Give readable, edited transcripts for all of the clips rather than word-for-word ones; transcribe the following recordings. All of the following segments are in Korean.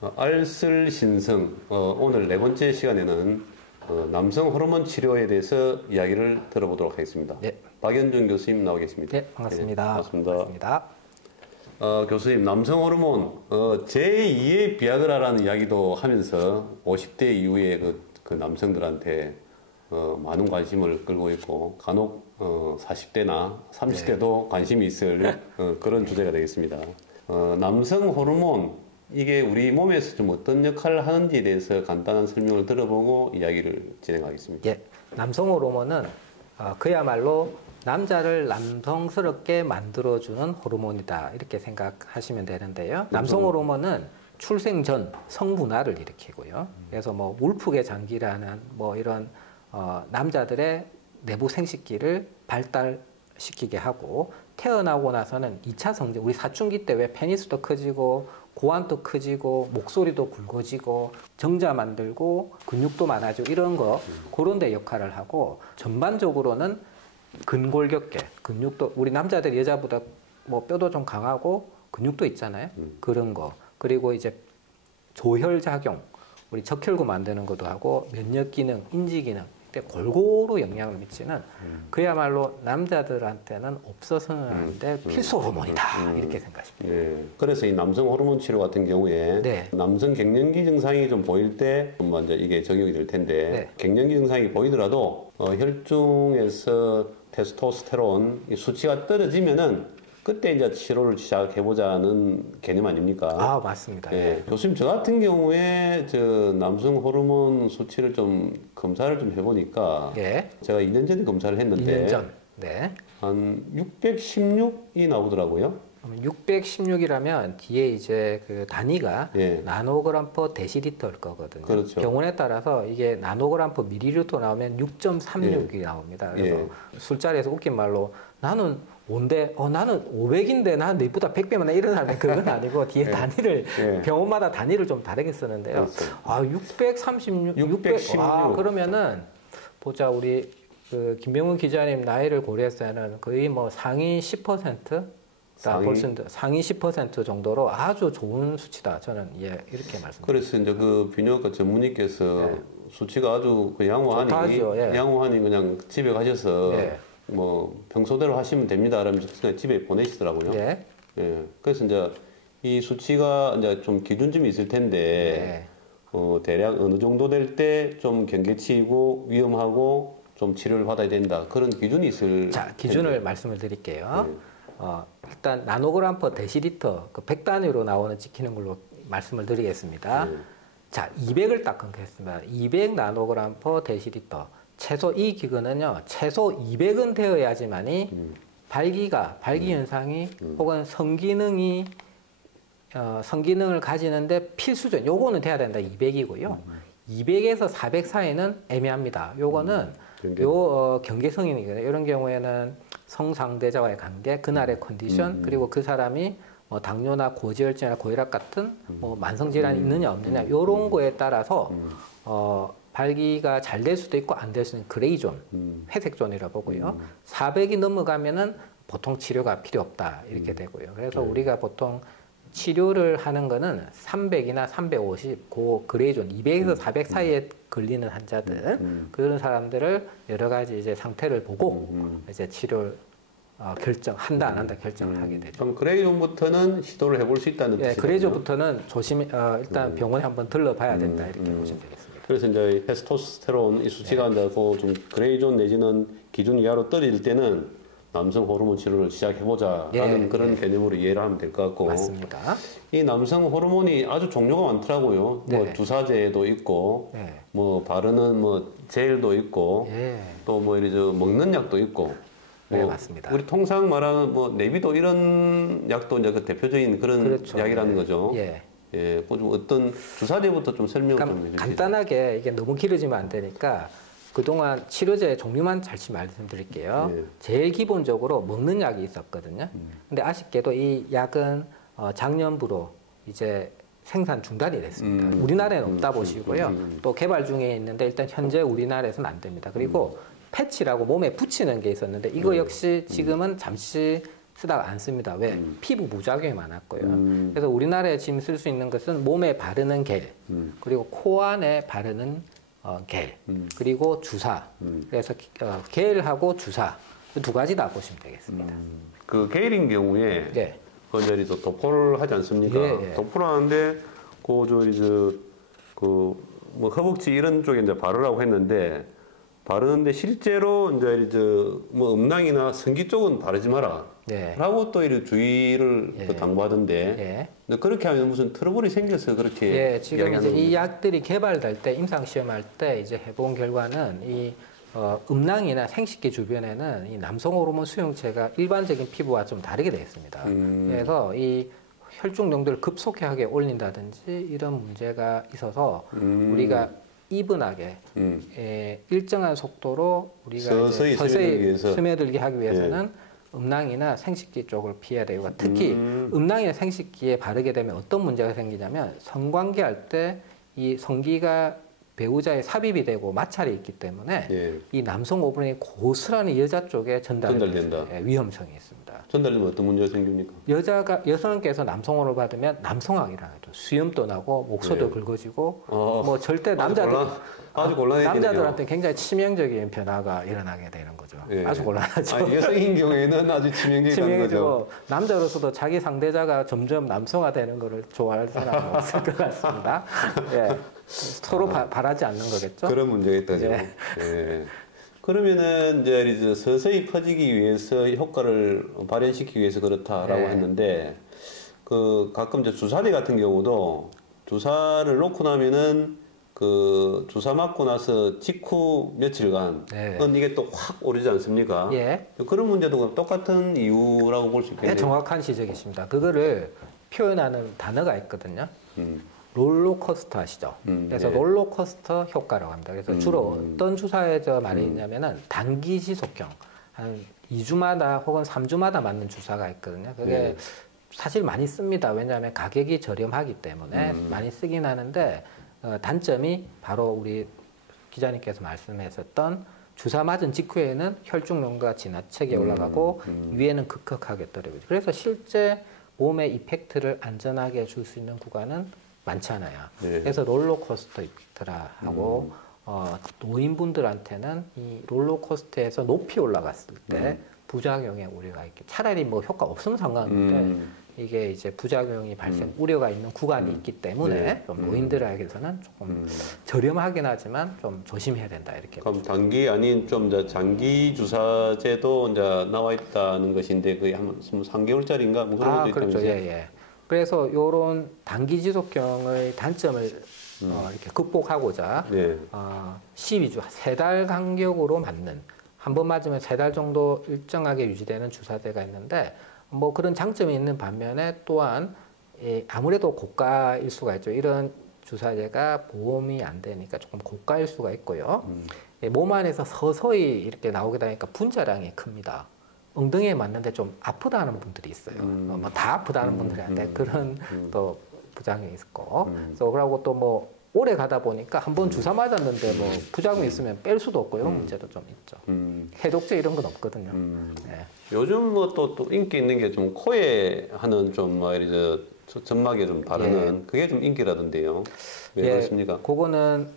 알쓸신성, 오늘 네 번째 시간에는 남성 호르몬 치료에 대해서 이야기를 들어보도록 하겠습니다. 네. 박연준 교수님 나와 계십니다. 네, 반갑습니다. 네, 반갑습니다. 반갑습니다. 교수님, 남성 호르몬, 제2의 비아그라라는 이야기도 하면서 50대 이후에 그 남성들한테 많은 관심을 끌고 있고, 간혹 40대나 30대도 관심이 있을 그런 주제가 되겠습니다. 남성 호르몬, 이게 우리 몸에서 좀 어떤 역할을 하는지에 대해서 간단한 설명을 들어보고 이야기를 진행하겠습니다. 예, 남성 호르몬은 그야말로 남자를 남성스럽게 만들어주는 호르몬이다, 이렇게 생각하시면 되는데요. 남성 호르몬은 출생 전 성분화를 일으키고요. 그래서 뭐 울프계 장기라는 뭐 이런 남자들의 내부 생식기를 발달시키게 하고, 태어나고 나서는 2차 성장, 우리 사춘기 때 왜 페니스도 커지고 고환도 커지고 목소리도 굵어지고 정자 만들고 근육도 많아지고 이런 거, 그런 데 역할을 하고, 전반적으로는 근골격계, 근육도 우리 남자들 여자보다 뭐 뼈도 좀 강하고 근육도 있잖아요. 그런 거, 그리고 이제 조혈작용, 우리 적혈구 만드는 것도 하고 면역 기능, 인지 기능, 골고루 영향을 미치는 그야말로 남자들한테는 없어서는 안 될 필수 호르몬이다, 이렇게 생각하십니다. 예. 그래서 이 남성 호르몬 치료 같은 경우에 네. 남성 갱년기 증상이 좀 보일 때 먼저 이게 적용이 될 텐데, 네. 갱년기 증상이 보이더라도 혈중에서 테스토스테론 수치가 떨어지면은 그때 이제 치료를 시작해보자는 개념 아닙니까? 아, 맞습니다. 예. 교수님, 저 같은 경우에 남성 호르몬 수치를 좀 검사를 좀 해보니까, 예. 제가 2년 전에 검사를 했는데 2년 전. 네. 한 616이 나오더라고요. 616이라면 뒤에 이제 그 단위가 예. 나노그램 퍼 데시리터일 거거든요. 그렇죠. 병원에 따라서 이게 나노그램 퍼 밀리리터 나오면 6.36이 나옵니다. 그래서 술자리에서 웃긴 말로 나는 뭔데? 나는 500인데 나는 너보다 100배만 이런 사람이 그건 아니고 뒤에 단위를 병원마다 단위를 좀 다르게 쓰는데요. 그렇죠. 636, 616. 그러면은 보자, 우리 그 김병훈 기자님 나이를 고려해서는 거의 뭐 상위 10%? 상위 10% 정도로 아주 좋은 수치다, 저는 이렇게 말씀드립니다. 그래서 이제 그 비뇨기과 전문의께서 수치가 아주 양호하니 그냥 집에 가셔서 뭐 평소대로 하시면 됩니다, 그러면서 그냥 집에 보내시더라고요. 예. 그래서 이제 이 수치가 이제 좀 기준점이 있을 텐데, 대략 어느 정도 될 때 좀 경계치이고 위험하고 좀 치료를 받아야 된다, 그런 기준이 있을. 자, 기준을 텐데. 말씀을 드릴게요. 일단 나노그램 퍼 데시리터, 그 100단위로 나오는 찍히는 걸로 말씀을 드리겠습니다. 자, 200을 딱 끊겠습니다. 200 나노그램 퍼 데시리터. 최소 이 기근은요, 최소 200은 되어야지만이 발기 현상이 혹은 성기능이 성기능을 가지는데 필수죠. 요거는 돼야 된다. 200이고요. 200에서 400 사이는 애매합니다. 요거는 경계성이거든요. 이런 경우에는 성상대자와의 관계, 그날의 컨디션, 그리고 그 사람이 뭐 당뇨나 고지혈증이나 고혈압 같은 뭐 만성질환이 있느냐 없느냐, 요런 거에 따라서 발기가 잘 될 수도 있고 안 될 수도 있는 그레이존, 회색존이라 보고요. 400이 넘어가면은 보통 치료가 필요 없다, 이렇게 되고요. 그래서 우리가 보통 치료를 하는 거는 300이나 350, 그 그레이존 200에서 400 사이에 걸리는 환자들, 그런 사람들을 여러 가지 이제 상태를 보고 이제 치료를 결정한다 안 한다 결정을 하게 되죠. 그럼 그레이존부터는 시도를 해볼 수 있다는 뜻이죠? 그레이존부터는 일단 병원에 한번 들러봐야 된다, 이렇게 보시면 되겠습니다. 그래서 이제 테스토스테론 이 수치가 이제 좀 그레이존 내지는 기준 이하로 떨어질 때는 남성 호르몬 치료를 시작해보자라는 그런 개념으로 이해를 하면 될 것 같고. 맞습니다. 이 남성 호르몬이 아주 종류가 많더라고요. 뭐 주사제도 있고, 뭐 바르는 뭐 젤도 있고, 또 뭐 이래 먹는 약도 있고. 네, 맞습니다. 우리 통상 말하는 뭐 네비도 이런 약도 이제 그 대표적인 그런 약이라는 거죠. 좀 어떤 주사제부터 좀 설명 좀 해주세요. 간단하게, 이게 너무 길어지면 안 되니까 그동안 치료제 종류만 잠시 말씀드릴게요. 제일 기본적으로 먹는 약이 있었거든요. 근데 아쉽게도 이 약은 작년부로 이제 생산 중단이 됐습니다. 우리나라에는 없다 보시고요. 또 개발 중에 있는데 일단 현재 우리나라에서는 안 됩니다. 그리고 패치라고 몸에 붙이는 게 있었는데 이거 역시 지금은 잠시 쓰다가 안 씁니다. 왜? 피부 부작용이 많았고요. 그래서 우리나라에 지금 쓸 수 있는 것은 몸에 바르는 겔, 그리고 코 안에 바르는 겔, 그리고 주사. 그래서 겔하고 주사 두 가지 다 보시면 되겠습니다. 그 게일인 경우에 네. 건절이 도포를 하지 않습니까? 예, 예. 도포를 하는데 뭐 허벅지 이런 쪽에 이제 바르라고 했는데 바르는데 실제로 이제 뭐 음낭이나 성기 쪽은 바르지 마라. 네. 라고 또 이렇게 주의를 예. 또 당부하던데 예. 근데 그렇게 하면 무슨 트러블이 생겨서 그렇게 예, 지금 이제 이야기하는 이 약들이 개발될 때 임상 시험할 때 이제 해본 결과는 이 음낭이나 생식기 주변에는 이 남성 호르몬 수용체가 일반적인 피부와 좀 다르게 되어 있습니다. 그래서 이 혈중 농도를 급속하게 올린다든지 이런 문제가 있어서 우리가 이분하게 일정한 속도로 우리가 서서히 서서히 스며들게 하기 위해서는 음낭이나 생식기 쪽을 피해야 되고 특히 음낭이나 생식기에 바르게 되면 어떤 문제가 생기냐면 성관계할 때 이 성기가 배우자의 삽입이 되고 마찰이 있기 때문에 이 남성 호르몬이 고스란히 여자 쪽에 전달된다. 위험성이 있습니다. 전달되면 어떤 문제가 생깁니까? 여성께서 남성 호르몬을 받으면 남성학이라는 거죠. 수염도 나고 목소리도 굵어지고 뭐 절대 아주 곤란했겠네요. 남자들한테 굉장히 치명적인 변화가 일어나게 되는 거죠. 아주 곤란하죠. 여성인 경우에는 아주 치명적인 거죠. 남자로서도 자기 상대자가 점점 남성화되는 것을 좋아할 사람은 없을 것 같습니다. 예. 서로 바라지 않는 거겠죠? 그런 문제가 있다죠. 예. 그러면은 이제 서서히 퍼지기 위해서 효과를 발현시키기 위해서 그렇다라고 했는데 그 가끔 이제 주사제 같은 경우도 주사를 놓고 나면은 그 주사 맞고 나서 직후 며칠간 이게 또 확 오르지 않습니까? 그런 문제도 똑같은 이유라고 볼 수 있겠네요. 정확한 지적이십니다. 그거를 표현하는 단어가 있거든요. 롤러코스터 아시죠? 그래서 롤러코스터 효과라고 합니다. 그래서 주로 어떤 주사에 말이 있냐면은 단기 지속형, 한 2주마다 혹은 3주마다 맞는 주사가 있거든요. 그게 사실 많이 씁니다. 왜냐하면 가격이 저렴하기 때문에 많이 쓰긴 하는데 단점이 바로 우리 기자님께서 말씀하셨던 주사 맞은 직후에는 혈중 농도가 지나치게 올라가고 위에는 급격하게 떨어지죠. 그래서 실제 몸에 이펙트를 안전하게 줄 수 있는 구간은 많지 않아요. 그래서 롤러코스터 이펙트라 하고 노인분들한테는 이 롤러코스터에서 높이 올라갔을 때 부작용의 우려가 있기. 차라리 뭐 효과 없으면 상관없는데 이게 이제 부작용이 발생 우려가 있는 구간이 있기 때문에 좀 노인들에게서는 조금 저렴하긴 하지만 좀 조심해야 된다 이렇게. 그럼 단기 아닌 좀 장기 주사제도 이제 나와 있다는 것인데 거의 한 3개월짜리인가 뭐 그런 것도 그렇죠. 있다면서요? 그래서 이런 단기 지속형의 단점을 이렇게 극복하고자 12주, 3달 간격으로 맞는 한 번 맞으면 3달 정도 일정하게 유지되는 주사제가 있는데 뭐 그런 장점이 있는 반면에 또한 아무래도 고가일 수가 있죠. 이런 주사제가 보험이 안 되니까 조금 고가일 수가 있고요. 몸 안에서 서서히 이렇게 나오게 되니까 분자량이 큽니다. 엉덩이에 맞는데 좀 아프다는 분들이 있어요. 뭐 다 아프다는 분들한테 그런 또 부작용이 있고, 그래서 그러고 또 뭐 오래 가다 보니까 한 번 주사 맞았는데 뭐 부작용이 있으면 뺄 수도 없고 이런 문제도 좀 있죠. 해독제 이런 건 없거든요. 요즘 뭐 또 인기 있는 게 좀 코에 하는 좀 뭐 이제 점막에 좀 바르는 그게 좀 인기라던데요. 왜 그렇습니까? 그거는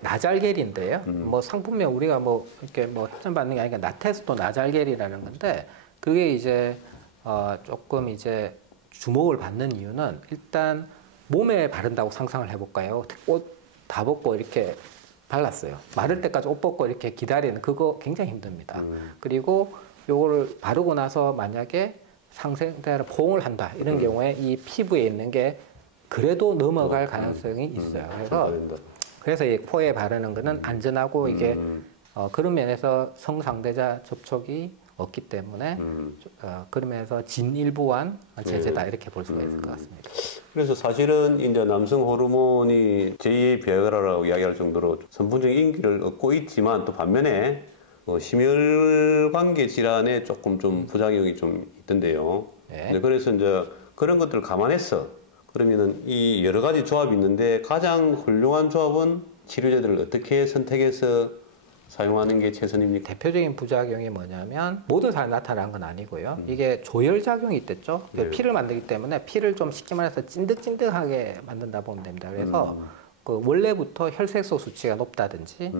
나잘겔인데요. 뭐 상품명 우리가 뭐 이렇게 뭐 협찬 받는 게 아니라 나테스토 나잘겔이라는 건데 그게 이제 조금 이제 주목을 받는 이유는 일단 몸에 바른다고 상상을 해볼까요? 옷 다 벗고 이렇게 발랐어요. 마를 때까지 옷 벗고 이렇게 기다리는 그거 굉장히 힘듭니다. 그리고 요거를 바르고 나서 만약에 상생대를 포옹을 한다 이런 경우에 이 피부에 있는 게 그래도 넘어갈 가능성이 있어요. 그래서 이 코에 바르는 거는 안전하고 이게 그런 면에서 성상대자 접촉이 없기 때문에 그런 면에서 진일보한 제재다 이렇게 볼 수가 있을 것 같습니다. 그래서 사실은 이제 남성 호르몬이 제2의 비아그라라고 이야기할 정도로 선풍적인 인기를 얻고 있지만 또 반면에 심혈관계 질환에 조금 좀 부작용이 좀 있던데요. 그래서 이제 그런 것들을 감안해서 그러면은 이 여러 가지 조합이 있는데 가장 훌륭한 조합은 치료제들을 어떻게 선택해서 사용하는 게 최선입니까? 대표적인 부작용이 뭐냐면 모든 사람이 나타나는 건 아니고요. 이게 조혈작용이 있댔죠. 네. 피를 만들기 때문에 피를 좀 쉽게 말해서 찐득찐득하게 만든다 보면 됩니다. 그래서 그 원래부터 혈색소 수치가 높다든지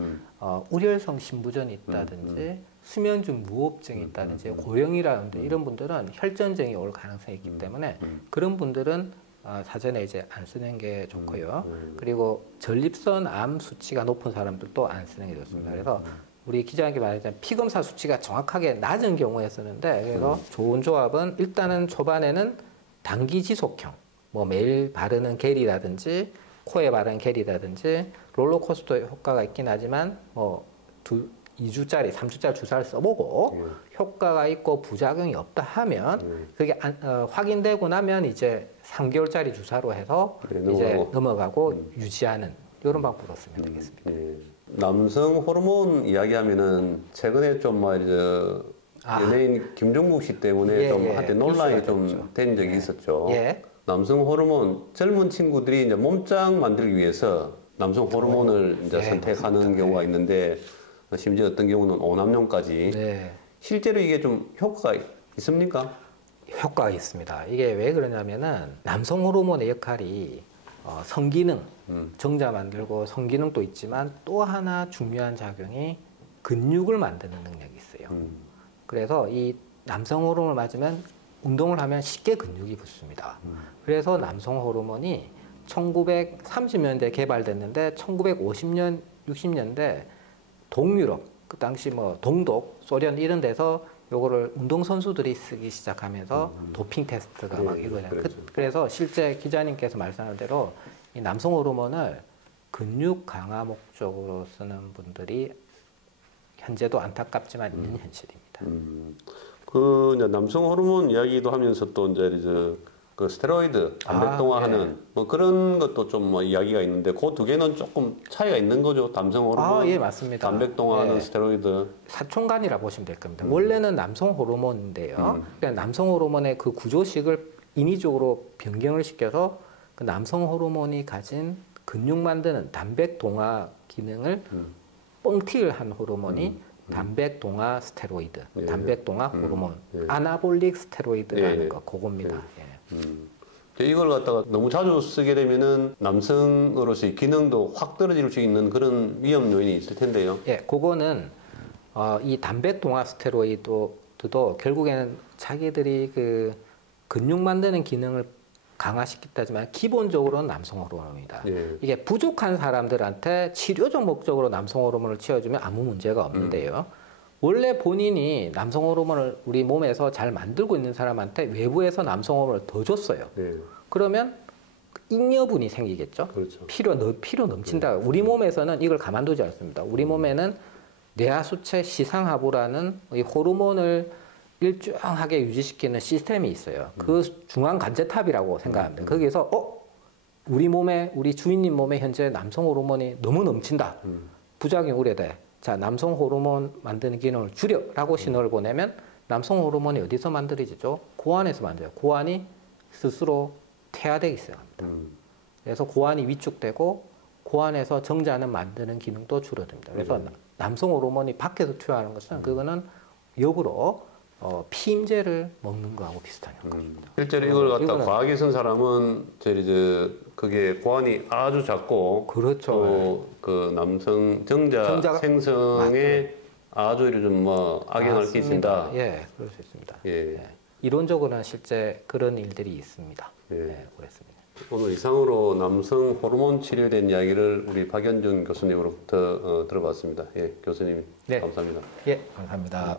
우렬성 신부전이 있다든지 수면 중 무호흡증이 있다든지 고령이라든지 이런 분들은 혈전증이 올 가능성이 있기 때문에 그런 분들은 사전에 이제 안 쓰는 게 좋고요. 그리고 전립선 암 수치가 높은 사람들도 안 쓰는 게 좋습니다. 그래서 우리 기자님께 말했자면 피검사 수치가 정확하게 낮은 경우에 쓰는데 그래서 좋은 조합은 일단은 초반에는 단기 지속형, 뭐 매일 바르는 겔이라든지 코에 바르는 겔이라든지 롤러코스터 효과가 있긴 하지만 뭐 2주짜리, 3주짜리 주사를 써보고 효과가 있고 부작용이 없다 하면 그게 확인되고 나면 이제 3개월짜리 주사로 해서 이제 넘어가고 유지하는 이런 방법으로 쓰면 되겠습니다. 남성 호르몬 이야기하면은 최근에 좀 말이죠. 연예인 김종국 씨 때문에 좀 한때 논란이 좀 된 적이 있었죠. 남성 호르몬 젊은 친구들이 이제 몸짱 만들기 위해서 남성 호르몬을 이제 선택하는 맞습니다. 경우가 있는데 심지어 어떤 경우는 오남용까지 실제로 이게 좀 효과가 있습니까? 효과가 있습니다. 이게 왜 그러냐면은 남성 호르몬의 역할이 성기능, 정자 만들고 성기능도 있지만 또 하나 중요한 작용이 근육을 만드는 능력이 있어요. 그래서 이 남성 호르몬을 맞으면 운동을 하면 쉽게 근육이 붙습니다. 그래서 남성 호르몬이 1930년대에 개발됐는데 1950년, 60년대 동유럽, 그 당시 뭐 동독, 소련 이런 데서 요거를 운동선수들이 쓰기 시작하면서 도핑 테스트가 막 이루어져요. 그래서 실제 기자님께서 말씀하신 대로 이 남성 호르몬을 근육 강화 목적으로 쓰는 분들이 현재도 안타깝지만 있는 현실입니다. 그 이제 남성 호르몬 이야기도 하면서 또 이제 그 스테로이드 단백동화하는 뭐 그런 것도 좀 뭐 이야기가 있는데 그 두 개는 조금 차이가 있는 거죠. 남성 호르몬, 예, 맞습니다. 단백동화하는 스테로이드. 사촌간이라 보시면 될 겁니다. 원래는 남성 호르몬인데요. 그러니까 남성 호르몬의 그 구조식을 인위적으로 변경을 시켜서 그 남성 호르몬이 가진 근육 만드는 단백동화 기능을 뻥튀기를 한 호르몬이 단백동화 스테로이드, 단백동화 호르몬, 아나볼릭 스테로이드라는 거 그겁니다. 이걸 갖다가 너무 자주 쓰게 되면은 남성으로서의 기능도 확 떨어질 수 있는 그런 위험 요인이 있을 텐데요. 그거는 이 단백동화 스테로이드도 결국에는 자기들이 그 근육 만드는 기능을 강화시켰다지만 기본적으로는 남성 호르몬입니다. 이게 부족한 사람들한테 치료적 목적으로 남성 호르몬을 채워주면 아무 문제가 없는데요. 원래 본인이 남성 호르몬을 우리 몸에서 잘 만들고 있는 사람한테 외부에서 남성 호르몬을 더 줬어요. 그러면 잉여분이 생기겠죠. 그렇죠. 피로 넘친다. 우리 몸에서는 이걸 가만두지 않습니다. 우리 몸에는 뇌하수체 시상하부라는 이 호르몬을 일정하게 유지시키는 시스템이 있어요. 그 중앙 관제탑이라고 생각합니다. 거기에서 우리 주인님 몸에 현재 남성 호르몬이 너무 넘친다. 부작용이 우려돼. 자, 남성 호르몬 만드는 기능을 줄여라고 신호를 보내면 남성 호르몬이 어디서 만들어지죠? 고안에서 만들어요. 고안이 스스로 퇴화되기 시작합니다. 그래서 고안이 위축되고 고안에서 정자는 만드는 기능도 줄어듭니다. 그래서 남성 호르몬이 밖에서 투여하는 것은 그거는 역으로 피임제를 먹는 거하고 비슷한 효과입니다. 실제로 이걸 갖다 과하게 쓴 사람은 이제 그게 고환이 아주 작고 그렇죠. 그 남성 정자 생성에 아주 좀 뭐 악영향을 끼친다. 그럴 수 있습니다. 이론적으로는 실제 그런 일들이 있습니다. 그렇습니다. 오늘 이상으로 남성 호르몬 치료에 대한 이야기를 우리 박연정 교수님으로부터 들어봤습니다. 교수님 감사합니다. 감사합니다.